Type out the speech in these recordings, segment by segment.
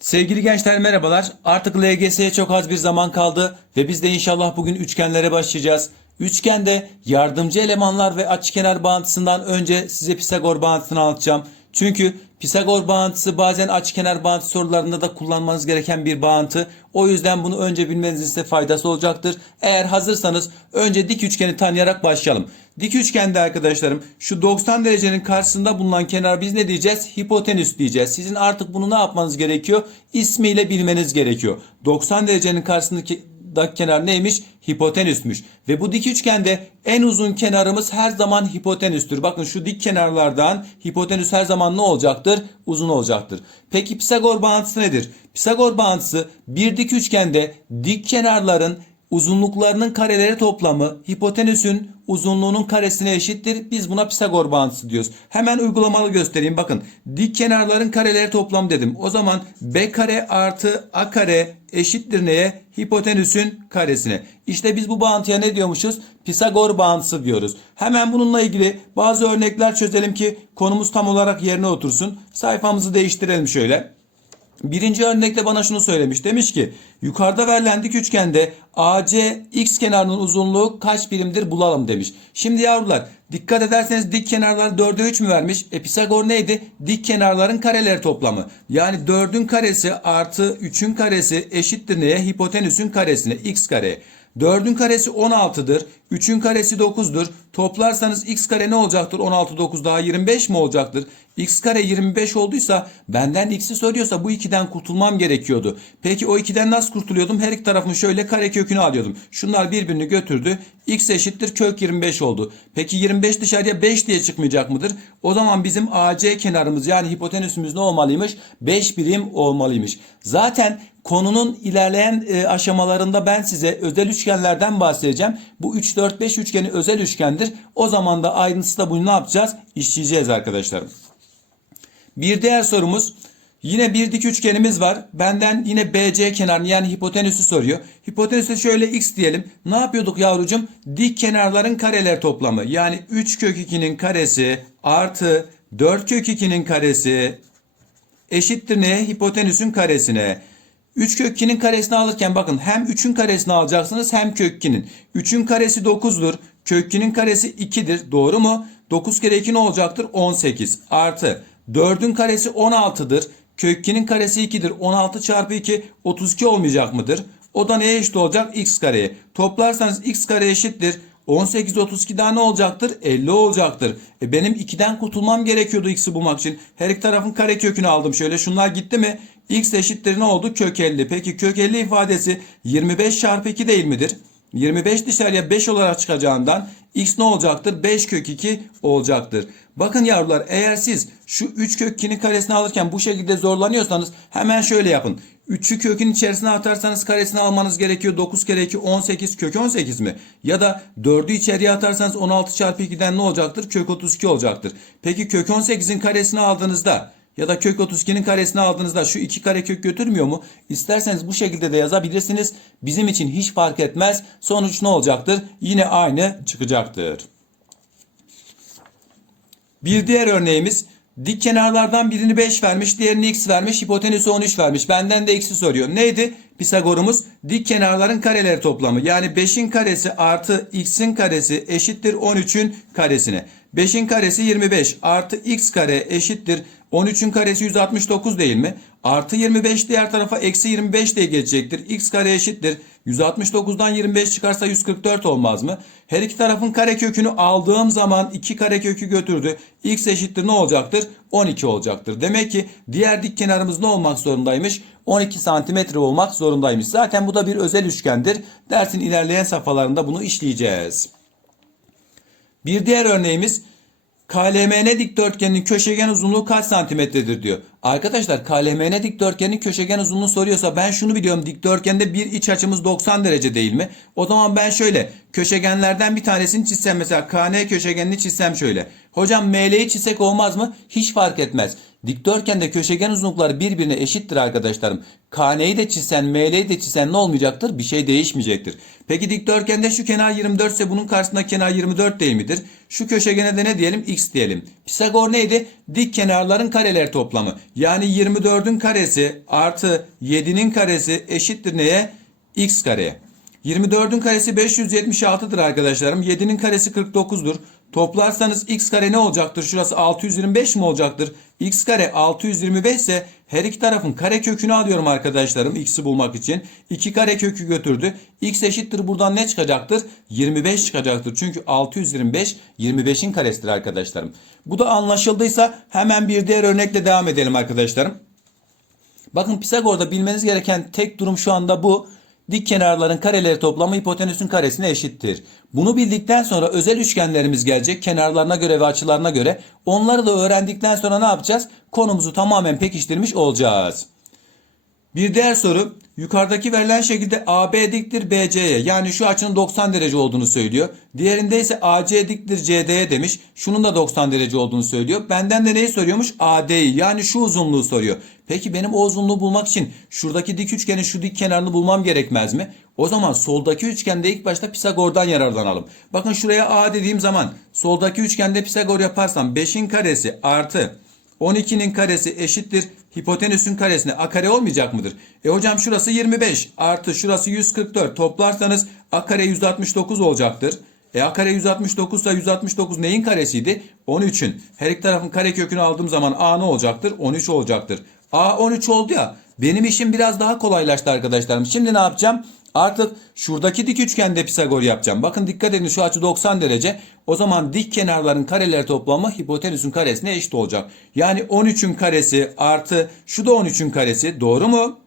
Sevgili gençler merhabalar. Artık LGS'ye çok az bir zaman kaldı ve biz de inşallah bugün üçgenlere başlayacağız. Üçgende yardımcı elemanlar ve açıkenar bağıntısından önce size Pisagor bağıntısını anlatacağım. Çünkü Pisagor bağıntısı bazen açıkenar bağıntı sorularında da kullanmanız gereken bir bağıntı. O yüzden bunu önce bilmenizin size faydası olacaktır. Eğer hazırsanız önce dik üçgeni tanıyarak başlayalım. Dik üçgende arkadaşlarım şu 90 derecenin karşısında bulunan kenar biz ne diyeceğiz? Hipotenüs diyeceğiz. Sizin artık bunu ne yapmanız gerekiyor? İsmiyle bilmeniz gerekiyor. 90 derecenin karşısındaki dak kenar neymiş? Hipotenüsmüş. Ve bu dik üçgende en uzun kenarımız her zaman hipotenüstür. Bakın şu dik kenarlardan hipotenüs her zaman ne olacaktır? Uzun olacaktır. Peki Pisagor bağıntısı nedir? Pisagor bağıntısı bir dik üçgende dik kenarların uzunluklarının kareleri toplamı hipotenüsün uzunluğunun karesine eşittir. Biz buna Pisagor bağıntısı diyoruz. Hemen uygulamalı göstereyim. Bakın dik kenarların kareleri toplam dedim. O zaman B kare artı A kare eşittir neye? Hipotenüsün karesine. İşte biz bu bağıntıya ne diyormuşuz? Pisagor bağıntısı diyoruz. Hemen bununla ilgili bazı örnekler çözelim ki konumuz tam olarak yerine otursun. Sayfamızı değiştirelim şöyle. Birinci örnekte bana şunu söylemiş. Demiş ki yukarıda verilen dik üçgende AC x kenarının uzunluğu kaç birimdir bulalım demiş. Şimdi yavrular dikkat ederseniz dik kenarlar 4'e 3 mü vermiş? E Pisagor neydi? Dik kenarların kareleri toplamı. Yani 4'ün karesi artı 3'ün karesi eşittir neye? Hipotenüsün karesine x kare. 4'ün karesi 16'dır. 3'ün karesi 9'dur. Toplarsanız x kare ne olacaktır? 16 9 daha 25 mi olacaktır? x kare 25 olduysa benden x'i soruyorsa bu 2'den kurtulmam gerekiyordu. Peki o 2'den nasıl kurtuluyordum? Her iki tarafını şöyle kare kökünü alıyordum. Şunlar birbirini götürdü. x eşittir kök 25 oldu. Peki 25 dışarıya 5 diye çıkmayacak mıdır? O zaman bizim AC kenarımız yani hipotenüsümüz ne olmalıymış? 5 birim olmalıymış. Zaten konunun ilerleyen e, aşamalarında ben size özel üçgenlerden bahsedeceğim. Bu 3 4 5 üçgeni özel üçgendir. O zaman da ayrıntısı da bunu ne yapacağız? İşleyeceğiz arkadaşlarım. Bir diğer sorumuz yine bir dik üçgenimiz var. Benden yine BC kenarını yani hipotenüsü soruyor. Hipotenüse şöyle x diyelim. Ne yapıyorduk yavrucum? Dik kenarların kareler toplamı. Yani 3 kök 2'nin karesi artı 4 kök 2'nin karesi eşittir neye? Hipotenüsün karesine. 3 kök 2'nin karesini alırken bakın hem 3'ün karesini alacaksınız hem kök 2'nin. 3'ün karesi 9'dur. Kök 2'nin karesi 2'dir. Doğru mu? 9 kere 2 ne olacaktır? 18 artı 4'ün karesi 16'dır. Kök 2'nin karesi 2'dir. 16 çarpı 2 32 olmayacak mıdır? O da neye eşit olacak? X kareye. Toplarsanız x kare eşittir. 18 32 daha ne olacaktır? 50 olacaktır. E benim 2'den kurtulmam gerekiyordu x'i bulmak için. Her iki tarafın kare kökünü aldım. Şöyle şunlar gitti mi? X eşittir ne oldu? Kök 50. Peki kök 50 ifadesi 25 çarpı 2 değil midir? 25 dışarıya 5 olarak çıkacağından x ne olacaktır? 5 kök 2 olacaktır. Bakın yavrular eğer siz şu 3 kök 2'nin karesini alırken bu şekilde zorlanıyorsanız hemen şöyle yapın. 3'ü kökün içerisine atarsanız karesini almanız gerekiyor. 9 kere 2 18 kök 18 mi? Ya da 4'ü içeriye atarsanız 16 çarpı 2'den ne olacaktır? Kök 32 olacaktır. Peki kök 18'in karesini aldığınızda ya da kök 32'nin karesini aldığınızda şu iki kare kök götürmüyor mu? İsterseniz bu şekilde de yazabilirsiniz. Bizim için hiç fark etmez. Sonuç ne olacaktır? Yine aynı çıkacaktır. Bir diğer örneğimiz dik kenarlardan birini 5 vermiş, diğerini x vermiş, hipotenüsü 13 vermiş. Benden de x'i soruyor. Neydi? Pisagorumuz dik kenarların kareleri toplamı. Yani 5'in karesi artı x'in karesi eşittir 13'ün karesine. 5'in karesi 25 artı x kare eşittir 13'ün karesi 169 değil mi? Artı 25 diğer tarafa eksi 25 diye geçecektir. x kare eşittir. 169'dan 25 çıkarsa 144 olmaz mı? Her iki tarafın kare kökünü aldığım zaman iki kare kökü götürdü. x eşittir ne olacaktır? 12 olacaktır. Demek ki diğer dik kenarımız ne olmak zorundaymış? 12 santimetre olmak zorundaymış. Zaten bu da bir özel üçgendir. Dersin ilerleyen safhalarında bunu işleyeceğiz. Bir diğer örneğimiz KLMN dikdörtgeninin köşegen uzunluğu kaç santimetredir diyor. Arkadaşlar KLMN dikdörtgenin köşegen uzunluğunu soruyorsa ben şunu biliyorum. Dikdörtgende bir iç açımız 90 derece değil mi? O zaman ben şöyle köşegenlerden bir tanesini çizsem mesela KN köşegenini çizsem şöyle. Hocam ML'yi çizsek olmaz mı? Hiç fark etmez. Dikdörtgende köşegen uzunlukları birbirine eşittir arkadaşlarım. KN'yi de çizsen ML'yi de çizsen ne olmayacaktır? Bir şey değişmeyecektir. Peki dikdörtgende şu kenar 24 ise bunun karşısında kenar 24 değil midir? Şu köşegene de ne diyelim? X diyelim. Pisagor neydi? Dik kenarların kareler toplamı. Yani 24'ün karesi artı 7'nin karesi eşittir neye? X kareye. 24'ün karesi 576'dır arkadaşlarım. 7'nin karesi 49'dur. Toplarsanız x kare ne olacaktır? Şurası 625 mi olacaktır? x kare 625 ise her iki tarafın kare kökünü alıyorum arkadaşlarım x'i bulmak için. 2 kare kökü götürdü. x eşittir buradan ne çıkacaktır? 25 çıkacaktır. Çünkü 625 25'in karesidir arkadaşlarım. Bu da anlaşıldıysa hemen bir diğer örnekle devam edelim arkadaşlarım. Bakın Pisagor'da bilmeniz gereken tek durum şu anda bu. Dik kenarların kareleri toplamı hipotenüsün karesine eşittir. Bunu bildikten sonra özel üçgenlerimiz gelecek kenarlarına göre ve açılarına göre. Onları da öğrendikten sonra ne yapacağız? Konumuzu tamamen pekiştirmiş olacağız. Bir diğer soru yukarıdaki verilen şekilde AB diktir BC'ye yani şu açının 90 derece olduğunu söylüyor. Diğerinde ise AC diktir CD'ye demiş. Şunun da 90 derece olduğunu söylüyor. Benden de neyi soruyormuş? AD'yi yani şu uzunluğu soruyor. Peki benim o uzunluğu bulmak için şuradaki dik üçgenin şu dik kenarını bulmam gerekmez mi? O zaman soldaki üçgende ilk başta Pisagor'dan yararlanalım. Bakın şuraya A dediğim zaman soldaki üçgende Pisagor yaparsam 5'in karesi artı 12'nin karesi eşittir hipotenüsün karesine a kare olmayacak mıdır? E hocam şurası 25 artı şurası 144 toplarsanız a kare 169 olacaktır. E a kare 169 ise 169 neyin karesiydi? 13'ün. Her iki tarafın kare kökünü aldığım zaman a ne olacaktır? 13 olacaktır. A 13 oldu ya. Benim işim biraz daha kolaylaştı arkadaşlarım. Şimdi ne yapacağım? Artık şuradaki dik üçgende Pisagor yapacağım. Bakın dikkat edin şu açı 90 derece. O zaman dik kenarların kareleri toplamı hipotenüsün karesine eşit olacak. Yani 13'ün karesi artı şu da 13'ün karesi. Doğru mu?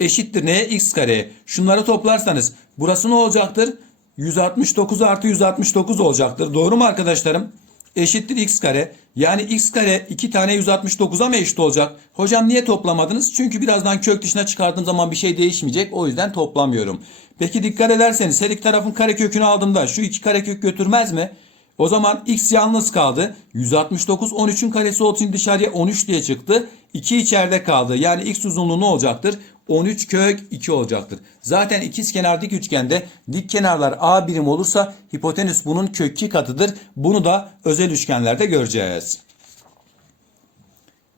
Eşittir neye? X kareye. Şunları toplarsanız burası ne olacaktır? 169 artı 169 olacaktır. Doğru mu arkadaşlarım? Eşittir x kare. Yani x kare 2 tane 169'a mı eşit olacak? Hocam niye toplamadınız? Çünkü birazdan kök dışına çıkardığım zaman bir şey değişmeyecek. O yüzden toplamıyorum. Peki dikkat ederseniz her iki tarafın kare kökünü aldığımda şu iki kare kök götürmez mi? O zaman x yalnız kaldı. 169 13'ün karesi olduğu için dışarıya 13 diye çıktı. 2 içeride kaldı. Yani x uzunluğu ne olacaktır? 13 kök 2 olacaktır. Zaten ikiz kenar dik üçgende dik kenarlar a birim olursa hipotenüs bunun kök 2 katıdır. Bunu da özel üçgenlerde göreceğiz.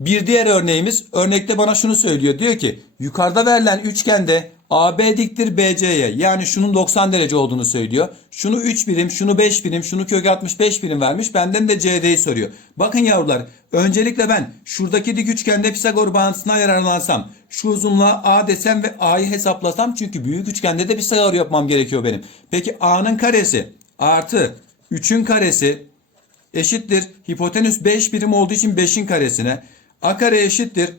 Bir diğer örneğimiz örnekte bana şunu söylüyor. Diyor ki yukarıda verilen üçgende AB diktir BC'ye yani şunun 90 derece olduğunu söylüyor. Şunu 3 birim, şunu 5 birim, şunu kök 65 birim vermiş. Benden de CD'yi soruyor. Bakın yavrular öncelikle ben şuradaki dik üçgende Pisagor bağıntısına yararlansam şu uzunluğa A desem ve A'yı hesaplasam çünkü büyük üçgende de Pisagor yapmam gerekiyor benim. Peki A'nın karesi artı 3'ün karesi eşittir. Hipotenüs 5 birim olduğu için 5'in karesine. A kare eşittir.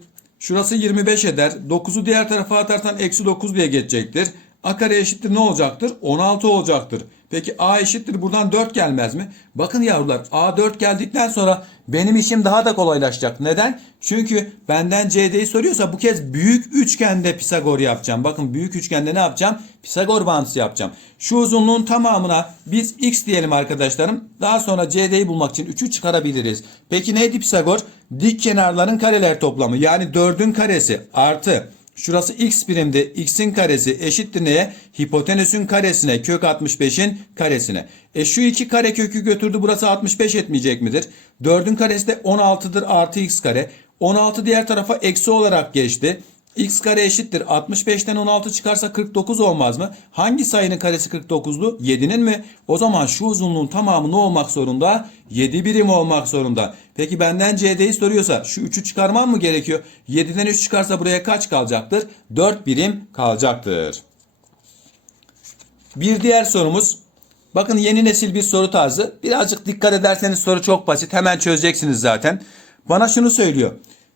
Şurası 25 eder. 9'u diğer tarafa atarsan eksi 9 diye geçecektir. A kare eşittir ne olacaktır? 16 olacaktır. Peki A eşittir buradan 4 gelmez mi? Bakın yavrular A 4 geldikten sonra benim işim daha da kolaylaşacak. Neden? Çünkü benden CD'yi soruyorsa bu kez büyük üçgende Pisagor yapacağım. Bakın büyük üçgende ne yapacağım? Pisagor bağıntısı yapacağım. Şu uzunluğun tamamına biz x diyelim arkadaşlarım. Daha sonra CD'yi bulmak için 3'ü çıkarabiliriz. Peki neydi Pisagor? Dik kenarların kareler toplamı. Yani 4'ün karesi artı Şurası x birimde x'in karesi eşittir neye? Hipotenüsün karesine kök 65'in karesine. E şu iki kare kökü götürdü burası 65 etmeyecek midir? 4'ün karesi de 16'dır artı x kare. 16 diğer tarafa eksi olarak geçti. X kare eşittir 65'ten 16 çıkarsa 49 olmaz mı? Hangi sayının karesi 49'lu? 7'nin mi? O zaman şu uzunluğun tamamı ne olmak zorunda? 7 birim olmak zorunda. Peki benden CD'yi soruyorsa şu 3'ü çıkarmam mı gerekiyor? 7'den 3 çıkarsa buraya kaç kalacaktır? 4 birim kalacaktır. Bir diğer sorumuz. Bakın yeni nesil bir soru tarzı. Birazcık dikkat ederseniz soru çok basit. Hemen çözeceksiniz zaten. Bana şunu söylüyor.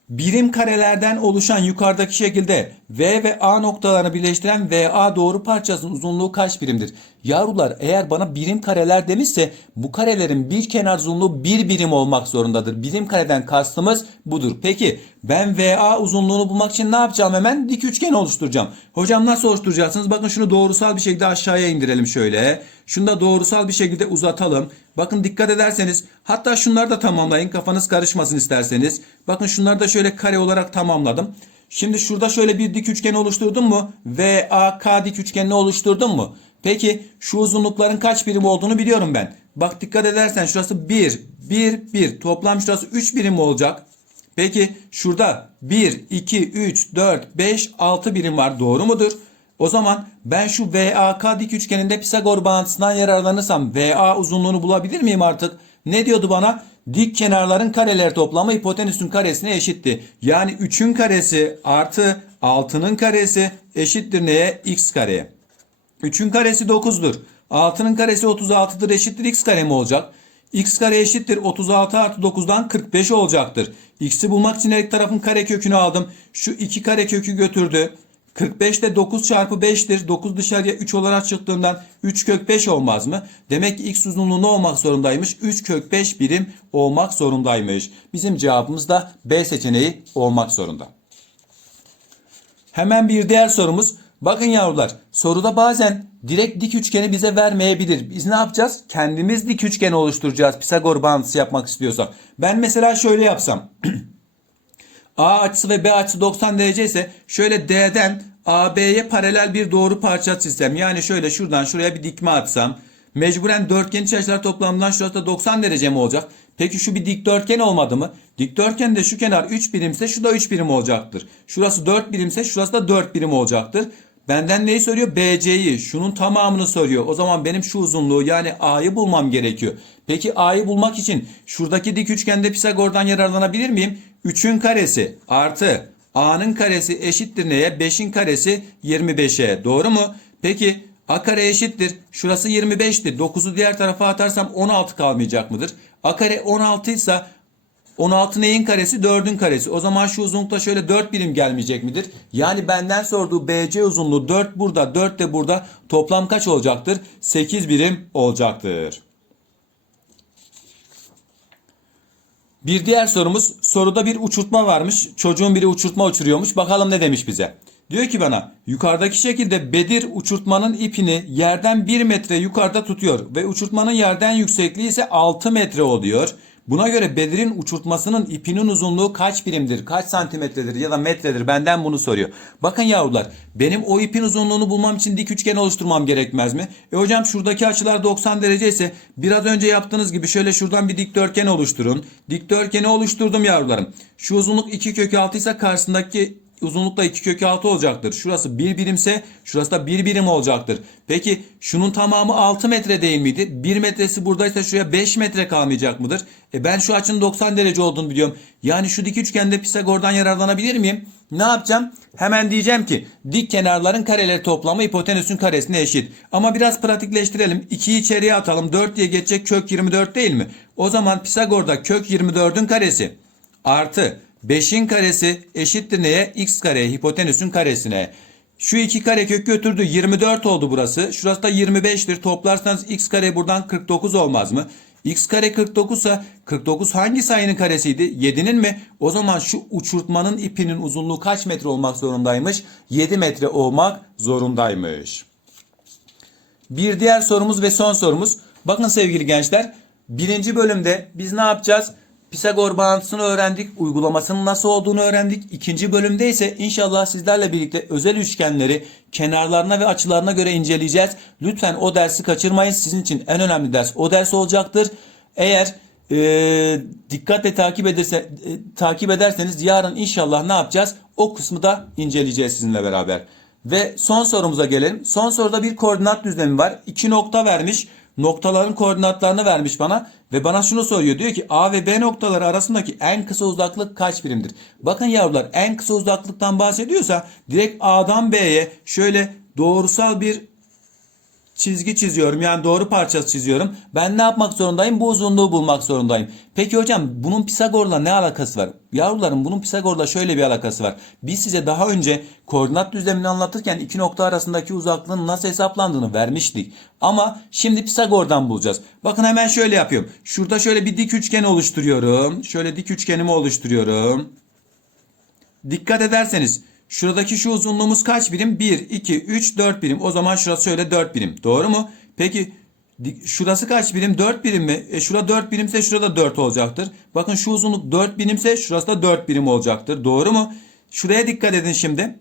Birim karelerden oluşan yukarıdaki şekilde V ve A noktalarını birleştiren VA doğru parçasının uzunluğu kaç birimdir? Yavrular eğer bana birim kareler demişse bu karelerin bir kenar uzunluğu bir birim olmak zorundadır. Birim kareden kastımız budur. Peki ben VA uzunluğunu bulmak için ne yapacağım hemen? Dik üçgen oluşturacağım. Hocam nasıl oluşturacaksınız? Bakın şunu doğrusal bir şekilde aşağıya indirelim şöyle. Şunu da doğrusal bir şekilde uzatalım. Bakın dikkat ederseniz hatta şunları da tamamlayın. Kafanız karışmasın isterseniz. Bakın şunları da şöyle kare olarak tamamladım. Şimdi şurada şöyle bir dik üçgen oluşturdun mu? VAK dik üçgenini oluşturdun mu? Peki şu uzunlukların kaç birim olduğunu biliyorum ben. Bak dikkat edersen şurası 1, 1, 1. Toplam şurası 3 birim olacak. Peki şurada 1, 2, 3, 4, 5, 6 birim var. Doğru mudur? O zaman ben şu VAK dik üçgeninde Pisagor bağıntısından yararlanırsam VA uzunluğunu bulabilir miyim artık? Ne diyordu bana? Dik kenarların kareleri toplamı hipotenüsün karesine eşitti. Yani 3'ün karesi artı 6'nın karesi eşittir neye? X kareye. 3'ün karesi 9'dur. 6'nın karesi 36'dır eşittir x kare mi olacak? x kare eşittir 36 artı 9'dan 45 olacaktır. x'i bulmak için her tarafın kare kökünü aldım. Şu 2 kare kökü götürdü. 45 de 9 çarpı 5'tir. 9 dışarıya 3 olarak çıktığından 3 kök 5 olmaz mı? Demek ki x uzunluğu ne olmak zorundaymış? 3 kök 5 birim olmak zorundaymış. Bizim cevabımız da B seçeneği olmak zorunda. Hemen bir diğer sorumuz. Bakın yavrular soruda bazen direkt dik üçgeni bize vermeyebilir. Biz ne yapacağız? Kendimiz dik üçgeni oluşturacağız. Pisagor bağıntısı yapmak istiyorsak. Ben mesela şöyle yapsam. A açısı ve B açısı 90 derece ise şöyle D'den AB'ye paralel bir doğru parça çizsem. Yani şöyle şuradan şuraya bir dikme atsam. Mecburen dörtgen iç açılar toplamından şurası da 90 derece mi olacak? Peki şu bir dikdörtgen olmadı mı? Dikdörtgende şu kenar 3 birimse şu da 3 birim olacaktır. Şurası 4 birimse şurası da 4 birim olacaktır. Benden neyi soruyor? BC'yi. Şunun tamamını soruyor. O zaman benim şu uzunluğu yani A'yı bulmam gerekiyor. Peki A'yı bulmak için şuradaki dik üçgende Pisagor'dan yararlanabilir miyim? 3'ün karesi artı A'nın karesi eşittir neye? 5'in karesi 25'e. Doğru mu? Peki A kare eşittir. Şurası 25'tir. 9'u diğer tarafa atarsam 16 kalmayacak mıdır? A kare 16 ise 16 neyin karesi? 4'ün karesi. O zaman şu uzunlukta şöyle 4 birim gelmeyecek midir? Yani benden sorduğu BC uzunluğu 4 burada, 4 de burada. Toplam kaç olacaktır? 8 birim olacaktır. Bir diğer sorumuz soruda bir uçurtma varmış. Çocuğun biri uçurtma uçuruyormuş. Bakalım ne demiş bize. Diyor ki bana yukarıdaki şekilde Bedir uçurtmanın ipini yerden 1 metre yukarıda tutuyor ve uçurtmanın yerden yüksekliği ise 6 metre oluyor. Buna göre Bedir'in uçurtmasının ipinin uzunluğu kaç birimdir, kaç santimetredir ya da metredir benden bunu soruyor. Bakın yavrular benim o ipin uzunluğunu bulmam için dik üçgen oluşturmam gerekmez mi? E hocam şuradaki açılar 90 derece ise biraz önce yaptığınız gibi şöyle şuradan bir dikdörtgen oluşturun. Dikdörtgeni oluşturdum yavrularım. Şu uzunluk 2 kök 6 ise karşısındaki uzunlukta 2 kök 6 olacaktır. Şurası 1 birimse şurası da 1 birim olacaktır. Peki şunun tamamı 6 metre değil miydi? 1 metresi buradaysa şuraya 5 metre kalmayacak mıdır? E ben şu açının 90 derece olduğunu biliyorum. Yani şu dik üçgende Pisagor'dan yararlanabilir miyim? Ne yapacağım? Hemen diyeceğim ki dik kenarların kareleri toplamı hipotenüsün karesine eşit. Ama biraz pratikleştirelim. 2'yi içeriye atalım. 4 diye geçecek kök 24 değil mi? O zaman Pisagor'da kök 24'ün karesi artı 5'in karesi eşittir neye? X kare hipotenüsün karesine. Şu iki kare kök götürdü 24 oldu burası. Şurası da 25'tir. Toplarsanız x kare buradan 49 olmaz mı? x kare 49 ise 49 hangi sayının karesiydi? 7'nin mi? O zaman şu uçurtmanın ipinin uzunluğu kaç metre olmak zorundaymış? 7 metre olmak zorundaymış. Bir diğer sorumuz ve son sorumuz. Bakın sevgili gençler. Birinci bölümde biz ne yapacağız? Pisagor bağıntısını öğrendik. Uygulamasının nasıl olduğunu öğrendik. İkinci bölümde ise inşallah sizlerle birlikte özel üçgenleri kenarlarına ve açılarına göre inceleyeceğiz. Lütfen o dersi kaçırmayın. Sizin için en önemli ders o ders olacaktır. Eğer e, dikkatle takip ederse e, takip ederseniz yarın inşallah ne yapacağız? O kısmı da inceleyeceğiz sizinle beraber. Ve son sorumuza gelelim. Son soruda bir koordinat düzlemi var. İki nokta vermiş. Noktaların koordinatlarını vermiş bana ve bana şunu soruyor. Diyor ki A ve B noktaları arasındaki en kısa uzaklık kaç birimdir? Bakın yavrular en kısa uzaklıktan bahsediyorsa direkt A'dan B'ye şöyle doğrusal bir çizgi çiziyorum. Yani doğru parçası çiziyorum. Ben ne yapmak zorundayım? Bu uzunluğu bulmak zorundayım. Peki hocam bunun Pisagor'la ne alakası var? Yavrularım bunun Pisagor'la şöyle bir alakası var. Biz size daha önce koordinat düzlemini anlatırken iki nokta arasındaki uzaklığın nasıl hesaplandığını vermiştik. Ama şimdi Pisagor'dan bulacağız. Bakın hemen şöyle yapıyorum. Şurada şöyle bir dik üçgen oluşturuyorum. Şöyle dik üçgenimi oluşturuyorum. Dikkat ederseniz şuradaki şu uzunluğumuz kaç birim? 1, 2, 3, 4 birim. O zaman şurası şöyle 4 birim. Doğru mu? Peki şurası kaç birim? 4 birim mi? E şurada 4 birimse şurada 4 olacaktır. Bakın şu uzunluk 4 birimse şurası da 4 birim olacaktır. Doğru mu? Şuraya dikkat edin şimdi.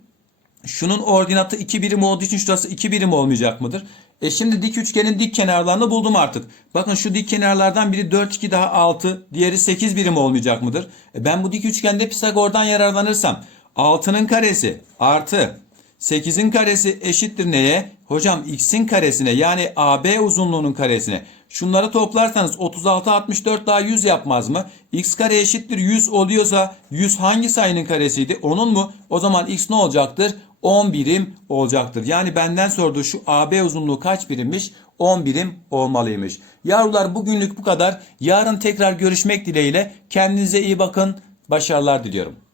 Şunun ordinatı 2 birim olduğu için şurası 2 birim olmayacak mıdır? E şimdi dik üçgenin dik kenarlarını buldum artık. Bakın şu dik kenarlardan biri 4, 2 daha 6, diğeri 8 birim olmayacak mıdır? E ben bu dik üçgende Pisagor'dan yararlanırsam 6'nın karesi artı 8'in karesi eşittir neye? Hocam x'in karesine yani AB uzunluğunun karesine. Şunları toplarsanız 36 64 daha 100 yapmaz mı? x kare eşittir 100 oluyorsa 100 hangi sayının karesiydi? Onun mu? O zaman x ne olacaktır? 10 birim olacaktır. Yani benden sorduğu şu AB uzunluğu kaç birimmiş? 10 birim olmalıymış. Yavrular bugünlük bu kadar. Yarın tekrar görüşmek dileğiyle. Kendinize iyi bakın. Başarılar diliyorum.